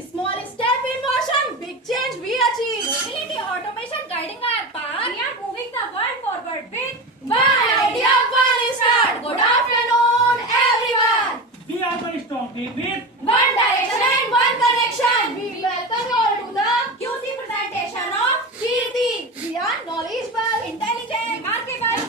Small step in motion, big change we achieve. Mobility, automation guiding our path. We are moving the world forward with one idea, one start. Good afternoon, everyone. We are one strong team with One direction and one connection. We welcome you all to the QC presentation of Kirti. We are knowledgeable, intelligent, remarkable,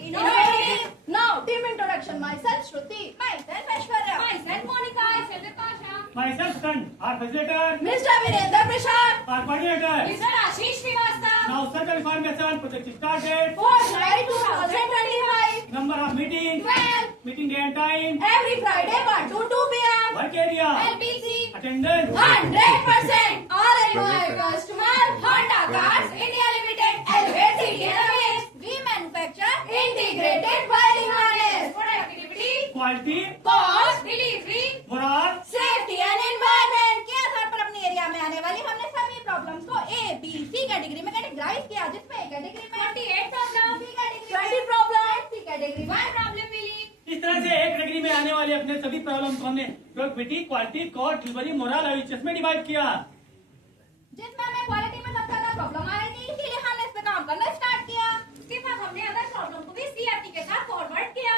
innovative. Now, team introduction. Myself, Shruti. Myself, Aishwarya. Myself, Monica. Myself, Pasha. myself, son, our facilitator, Mr. Virendra Prasad. our coordinator. Mr. Ashish Srivastava. Now, circle information, project started. For July 2025. Number of meetings, 12. meeting day and time, Every Friday, 1 to 2 p.m. work area, LPC. attendance, 100%. All employee customer. Honda Cars India Limited. Elevate City Ramesh. We manufacture integrated wiring harness. Productivity. quality, Cost. Delivery. morale, safety and environment के आधार पर अपनी area में आने वाली हमने सभी problems को A B C category में कैटेगराइज किया, जिसमें ए कैटेगरी में 28 प्रॉब्लम, बी कैटेगरी 20 प्रॉब्लम, सी कैटेगरी 1 प्रॉब्लम मिली। इस तरह से एक कैटेगरी में आने वाले अपने सभी प्रॉब्लम को हमने productivity, quality, cost, delivery, moral और इसमें डिवाइड किया, जिसमें हमें क्वालिटी में सबसे ज्यादा प्रॉब्लम आ रही थी, इसीलिए हमने इस पे काम करना स्टार्ट किया। उसके बाद हमने अदर प्रॉब्लम को भी सीआरटी के साथ फॉरवर्ड किया।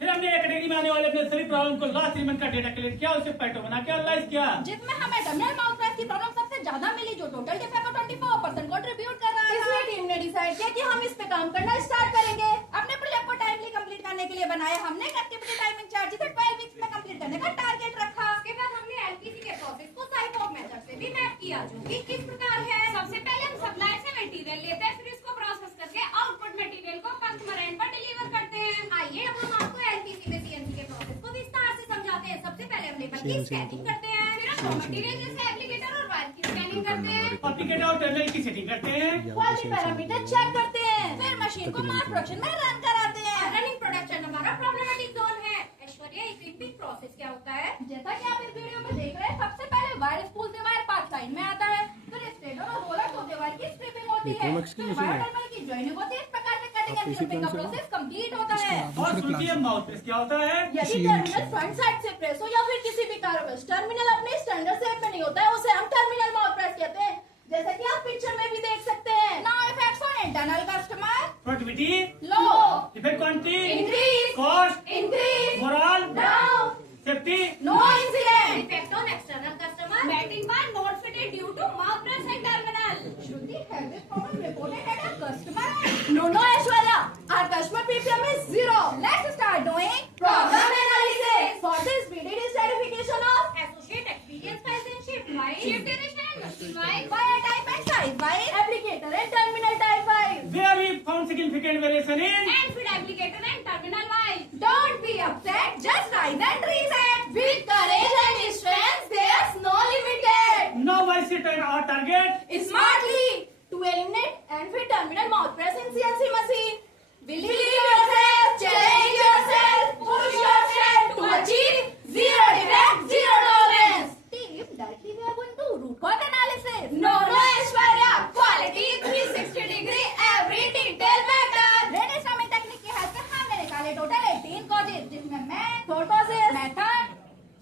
फिर हमने एक कैटेगरी में आने वाले अपने सभी प्रॉब्लम को लास्ट एलिमेंट का डेटा कलेक्ट किया, उसे पैटर्न बना के एनालाइज किया, जिसमें हमें टर्मिनल माउस प्रेस की प्रॉब्लम सबसे ज्यादा मिली, जो टोटल डिफेक्ट को 24% कंट्रीब्यूट कर रहा है। इसलिए टीम ने डिसाइड किया कि हम इस पे काम करना स्टार्ट करेंगे। अपने प्रोजेक्ट को टाइमली कंप्लीट करने के लिए बनाया हमने एक्टिविटी टाइमिंग चार्ट, जिसे 12 वीक्स में कंप्लीट करने का टारगेट रखा। उसके बाद हमने एलपीसी के प्रोसेस को साइबॉर्ग मेथड से भी मैप किया, जो कि किस प्रकार है। सबसे पहले हम सप्लायर से मटेरियल लेते हैं, फिर इसको प्रोसेस करके आउटपुट मटेरियल को कस्टमर एंड पर डिलीवर करते हैं। आइए अब हम आपको एलपीसी में सीएनसी के प्रोसेस को विस्तार से समझाते हैं। सबसे पहले हम लेबर की स्कैनिंग करते हैं, फिर हम मटेरियल जैसे एप्लीकेटर और वायर की स्कैनिंग करते हैं, एप्लीकेटर और टर्मिनल की सेटिंग करते हैं, क्वालिटी पैरामीटर चेक करते हैं, फिर मशीन को मास प्रोडक्शन में रन कराते हैं। रनिंग प्रोडक्शन हमारा प्रॉब्लमेटिक जोन है। ऐश्वर्या, इक्विपिंग प्रोसेस क्या होता है? जैसा कि आप इस वीडियो में देख रहे हैं, सबसे पहले वायर स्पूल से वायर पाथ लाइन में आता है, फिर स्टेटर और रोलर होते वायर की स्ट्रिपिंग होती है, फिर वायर टर्मिनल की जॉइनिंग होती है। इस प्रकार से कटिंग एंड स्ट्रिपिंग का प्रोसेस कंप्लीट होता है। और सुनिए माउथ प्रेस क्या होता है, यदि टर्मिनल फ्रंट साइड से प्रेस हो या फिर किसी भी कारणवश टर्मिनल अपने स्टैंडर्ड शेप में नहीं होता है, उसे हम टर्मिनल माउथ प्रेस कहते हैं, जैसा कि आप पिक्चर में भी देख सकते हैं। Now effects on internal customer: productivity, low, effect quantity, increase, cost, increase, morale, down, safety, no incident. Effect on external customer: batting bar not fitted due to mouth press and terminal. Shruti, has this problem reported at a customer? No, Aishwarya. Our customer PPM is 0. Let's start doing problem analysis. For this, we did is verification of associate experience files and shift wise, shift duration and machine wise, wire type and size wise, applicator and terminal type wise, where we found significant variation in and feed applicator and terminal wise. Don't be upset, just rise and reset. With courage and strength, there's no limited. now I set our target Smartly to eliminate and fit terminal mouth press in CNC machine. Believe yourself, challenge yourself, push yourself to achieve zero defect, zero tolerance. Team, directly we are going to root cause analysis. No, Aishwarya. Quality 360 degree, every detail matter. Latest हमें तकनीक की help से हमने निकाले total 18 causes, जिसमें मैं 4 causes, method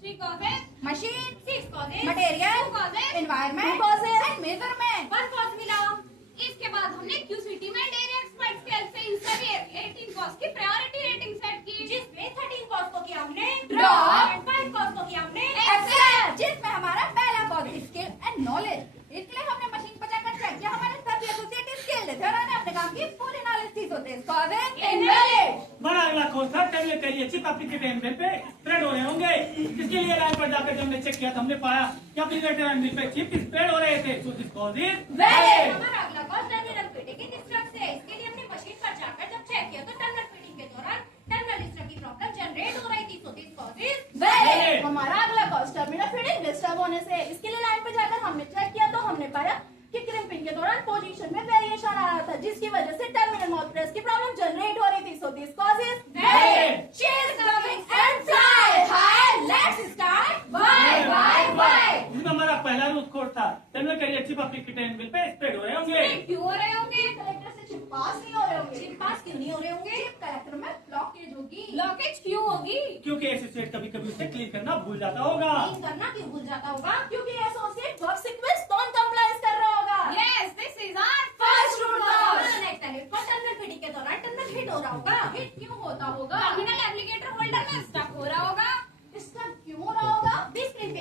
3 causes, machine 6 causes, material 2 causes, environment 2 causes and measurement 1 cause मिला। इसके बाद हमने QCT में डेरी एक्सपर्ट स्केल से इन सभी 18 कॉज की प्रायोरिटी रेटिंग सेट की, जिसमें 13 कॉज को किया हमने ड्रॉप, 5 कॉज को किया हमने एक्सेल, जिसमें हमारा पहला कॉज स्किल एंड नॉलेज। इसके लिए हमने मशीन पर जाकर चेक किया, हमारे सभी एसोसिएट स्किल थे और उन्होंने अपने काम की पूरी नॉलेज थी। होते हैं कॉज इनवैलिड। बड़ा अगला कोर्स था टैबलेट के लिए चिप एप्लीकेटर एंविल पे स्प्रेड हो रहे होंगे, इसके लिए लाइन पर जाकर जब हमने चेक किया तो हमने पाया कि एप्लीकेटर एंविल पे चिप स्प्रेड हो रहे थे, so this cause is valid. हमारा अगला cause terminal fitting in structure है। इसके लिए हमने मशीन पर जाकर जब चेक किया तो टर्मिनल फिटिंग के दौरान टर्मिनल स्ट्रक्चर की प्रॉब्लम जनरेट हो रही थी, so this cause is valid. हमारा अगला कॉज टर्मिनल फिटिंग डिस्टर्ब होने से। इसके लिए लाइन पर जाकर हमने चेक किया तो हमने पाया कि क्रिम्पिंग के दौरान पोजीशन में वेरिएशन आ रहा था, जिसकी वजह से टर्मिनल माउथ प्रेस की प्रॉब्लम जनरेट हो रही थी, so this cause is valid. Chase coming and fly high, let's start why. इसमें हमारा पहला रूट कोड था टर्मिनल के लिए चिप एप्लीकेटर एंविल पे स्प्रेड हो रहे होंगे, क्यों हो रहे होंगे? कलेक्टर से चिप पास नहीं हो रहे होंगे। चिप पास क्यों नहीं हो रहे होंगे? चिप कलेक्टर में ब्लॉकेज होगी। ब्लॉकेज क्यों होगी? क्योंकि एसोसिएट कभी कभी उसे क्लीन करना भूल जाता होगा, क्लीन करना क्यों भूल जाता होगा? क्योंकि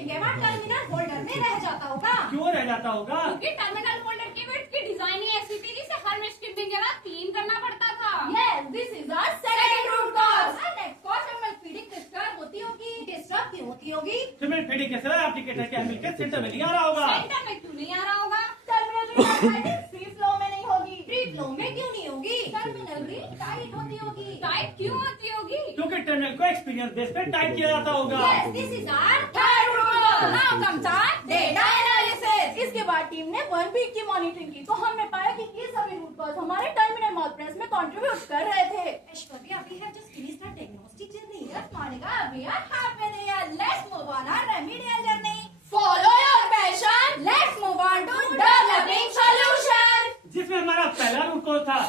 फिटिंग के बाद टर्मिनल होल्डर में रह जाता होगा। क्यों रह जाता होगा? क्योंकि टर्मिनल होल्डर की विड्थ की डिजाइन ही ऐसी थी जिसे हर स्ट्रिपिंग के बाद क्लीन करना पड़ता था। Yes, this is our second root cause. And next cause terminal feeding disturb होती होगी। डिस्टर्ब क्यों होती होगी? टर्मिनल फीडिंग के समय एप्लीकेटर के मिलकर सेंटर में नहीं आ रहा होगा। सेंटर में क्यों नहीं आ रहा होगा? टर्मिनल रील फ्री फ्लो में नहीं होगी। फ्री फ्लो में क्यों नहीं होगी? टर्मिनल रील टाइट होती होगी। टाइट क्यों होती होगी? क्योंकि टर्मिनल को एक्सपीरियंस बेस पर टाइट किया जाता होगा। Yes, this is our third root cause. Now comes our data analysis. इसके बाद टीम ने 1 वीक की मॉनिटरिंग की तो हमने पाया कि ये सभी रूट कॉज हमारे टर्मिनल माउथप्रेस में कंट्रीब्यूट कर रहे थे। Aishwarya, we have just finished our diagnostic journey. Yes, Monica, we are halfway there. Let's move on our remedial journey. Follow your passion. Let's move on to developing solution. जिसमें हमारा पहला root cause था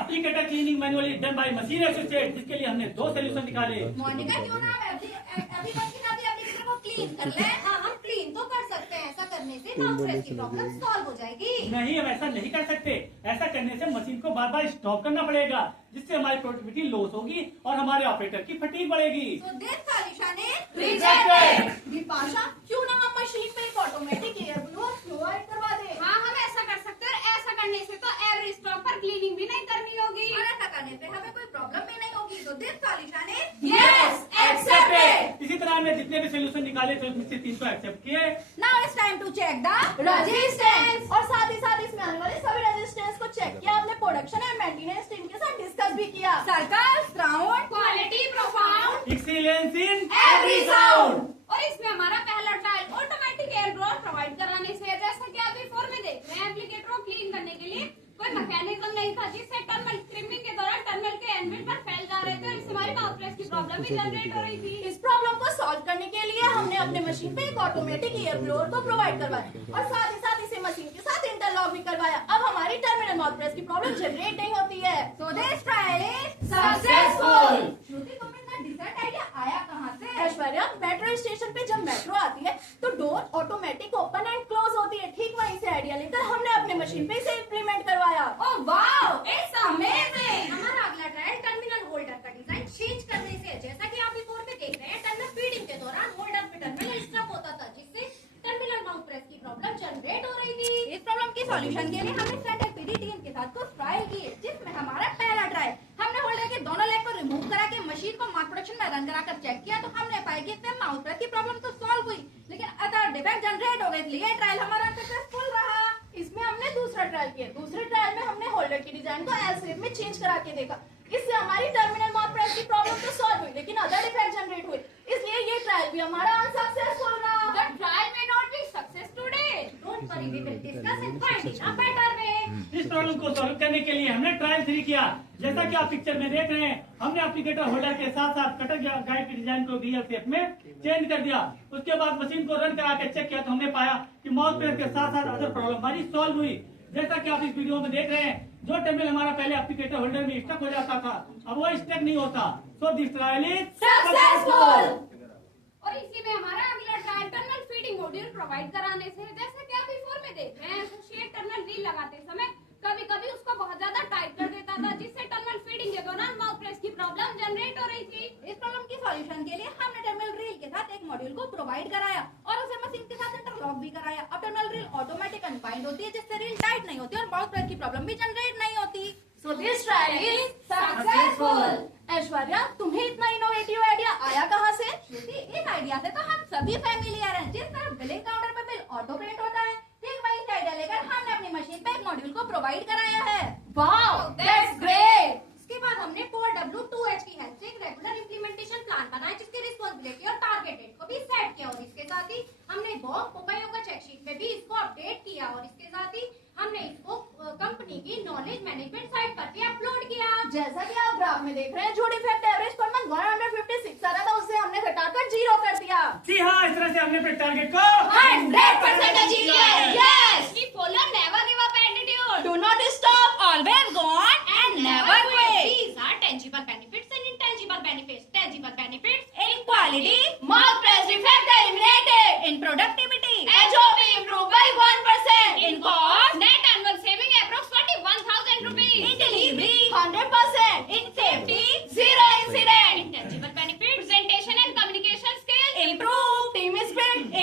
applicator cleaning manually done by machine assisted, जिसके लिए हमने 2 solution निकाले। मोनिका, क्यों ना everyone की नाती एप्लीकेटर को क्लीन कर ले? हाँ, हम क्लीन तो कर सकते हैं। ऐसा करने से माउथप्रेस की प्रॉब्लम सॉल्व हो जाएगी। नहीं, हम ऐसा नहीं कर सकते। ऐसा करने से मशीन को बार बार स्टॉप करना पड़ेगा, जिससे हमारी प्रोडक्टिविटी लॉस होगी और हमारे ऑपरेटर की फटीग बढ़ेगी। So this solution is Rejected. Vipasha, क्यों ना हम मशीन पे एक ऑटोमेटिक एयर ब्लोअर प्रोवाइड करवा दें? हाँ, हम ऐसा कर सकते हैं और ऐसा करने से तो एवरी स्टॉप पर क्लीनिंग भी नहीं करनी होगी। और ऐसा करने पे हमें कोई प्रॉब्लम भी नहीं होगी। So this solution is Yes, accepted. इसी तरह हमने जितने भी सोल्यूशन निकाले थे उसमें से 3 को एक्सेप्ट किए। Now it's time to check the resistance. और साथ ही साथ इसमें आने वाले सभी रेजिस्टेंस को चेक किया। आपने प्रोडक्शन एंड मेंटेनेंस टीम के साथ डिस्कस भी किया। Circle, round, quality, profound, excellence in every sound. और इसमें हमारा पहला trial automatic air blower provide कराने से है। जैसा कि आप बिफोर में देख रहे हैं, एप्लीकेटर को क्लीन करने के लिए कोई मैकेनिज्म नहीं था जिससे टर्मिनल स्क्रीमिंग के दौरान टर्मिनल के एनविल पर फैल जा रहे थे और इससे हमारी माउथप्रेस की प्रॉब्लम भी जनरेट हो रही थी। इस प्रॉब्लम को सॉल्व करने के लिए हमने अपने मशीन पे एक ऑटोमेटिक एयर ब्लोअर को प्रोवाइड करवाया और साथ ही साथ इसे मशीन के साथ इंटरलॉक भी करवाया। अब हमारी टर्मिनल माउथप्रेस की प्रॉब्लम जनरेट नहीं होती है। So this trial is successful. श्रुति, तुम्हें इतना डिसेंट आइडिया आया कहाँ से? ऐश्वर्या, मेट्रो स्टेशन पे जब मेट्रो आती है तो door automatic open and close होती है। ठीक वहीं से आइडिया लेकर हमने अपने मशीन पे इसे इम्प्लीमेंट करवाया। Oh wow, it's amazing. हमारा अगला ट्रायल टर्मिनल होल्डर का डिजाइन चेंज करने से है। जैसा कि आप बिफोर में देख रहे हैं, टर्मिनल फीडिंग के दौरान होल्डर पे टर्मिनल स्ट्रक होता था जिससे टर्मिनल माउथप्रेस की प्रॉब्लम जनरेट हो रही थी। इस प्रॉब्लम की सॉल्यूशन के लिए हमने स्टैंडर्ड पीडी टीम के साथ कुछ ट्रायल किए, जिसमें हमारा पहला ट्रायल हमने होल्डर के दोनों लेग को रिमूव करा के मशीन को मास प्रोडक्शन में रन कराकर चेक किया तो हमने पाया कि इससे माउथप्रेस की प्रॉब्लम तो सॉल्व हुई, लेकिन अदर डिफेक्ट जनरेट हो गए। इसलिए ट्रायल हमारा सक्सेसफुल रहा। इसमें हमने दूसरा ट्रायल किया। दूसरे ट्रायल में हमने होल्डर की डिजाइन को एल शेप में चेंज करा के देखा। इससे हमारी टर्मिनल माउथप्रेस की प्रॉब्लम तो सॉल्व हुई, लेकिन अदर डिफेक्ट जनरेट हुए। इसलिए ये ट्रायल भी हमारा अनसक्सेसफुल रहा। The trial may not be success today. Don't worry, we will discuss and find it a better way. इस प्रॉब्लम को सॉल्व करने के लिए हमने ट्रायल 3 किया। जैसा कि आप पिक्चर में देख रहे हैं, हमने एप्लीकेटर होल्डर के साथ साथ कटर गाइड की डिजाइन को VL शेप में चेंज कर दिया। उसके बाद मशीन को रन करा के चेक किया तो हमने पाया कि माउथप्रेस के साथ साथ अदर प्रॉब्लम हमारी सॉल्व हुई। जैसा कि आप इस वीडियो में देख रहे हैं, जो टर्मिनल हमारा पहले एप्लीकेटर होल्डर में स्टक हो जाता था, अब वो स्टक नहीं होता। So this trial is successful. और इसी में हमारा अगला trial terminal feeding module provide कराने से है। जैसा कि आप बिफोर में देख रहे हैं, एसोसिएट टर्मिनल रील लगाते समय कभी कभी उसको बहुत ज्यादा टाइट कर देता था जिससे टर्मिनल फीडिंग के दौरान माउथप्रेस की प्रॉब्लम जनरेट हो रही थी। इस प्रॉब्लम की सॉल्यूशन के लिए हमने टर्मिनल रील के साथ एक मॉड्यूल को प्रोवाइड कराया और उसे मशीन के साथ इंटरलॉक भी कराया। अब टर्मिनल रील ऑटोमेटिक अनबाइंड होती है जिससे रील टाइट नहीं होती और माउथप्रेस की प्रॉब्लम भी जनरेट नहीं होती। So this trial is successful. Aishwarya, तुम्हें इतना इनोवेटिव आइडिया आया कहाँ से? श्रुति, इस आइडिया से तो हम सभी फैमिलियर हैं। जिस तरह बिलिंग काउंटर पे बिल ऑटो प्रिंट होता है, ठीक वही से आइडिया लेकर हमने अपनी मशीन पे एक मॉड्यूल को प्रोवाइड कराया है। Wow, that's great. इसके बाद हमने कोर W2H की हेल्प से एक रेगुलर इम्प्लीमेंटेशन प्लान बनाया जिसकी रिस्पॉन्सिबिलिटी और टारगेट डेट को भी सेट किया और इसके साथ ही हमने बॉब पोपायो का चेक शीट में भी इसको अपडेट किया और इसके साथ ही हमने इसको कंपनी की नॉलेज मैनेजमेंट साइट पर भी अपलोड किया। जैसा कि आप ग्राफ में देख रहे हैं, जो डिफेक्ट एवरेज पर मंथ 156 आ रहा था उसे हमने घटाकर 0 कर दिया। जी हाँ, इस तरह से हमने अपने टारगेट को 100% अचीव किया। Yes, We follow never give up attitude. Do not stop, always go on and never quit. These are tangible benefits and intangible benefits. Tangible benefits In quality, mouthpress defect eliminated. In productivity, HOP improved by 1%. In cost, net annual saving approx 41,000 rupees. in delivery, 100%. In safety, 0 incident. Intangible benefits, presentation and communication skills. Improve team spirit,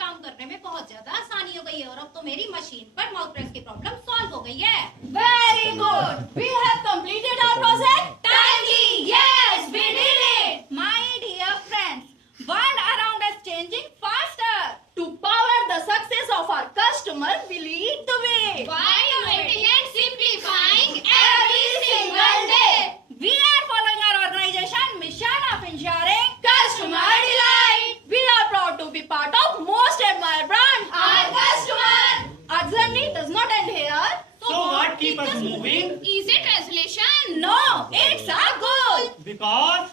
काम करने में बहुत ज्यादा आसानी हो गई है और अब तो मेरी मशीन पर माउथ प्रेस की प्रॉब्लम सॉल्व हो गई है। Very good. We have completed our project. Timely, yes, we did it. My dear friends, world around us changing faster. To power the success of our customer, we lead the way. By innovating and simplifying every single day. We are following our organization mission of ensuring customer delight. We are proud to be part of most admired brand. Our customer. Our journey does not end here. So what keep us moving? Easy translation. No, it's our goal. Because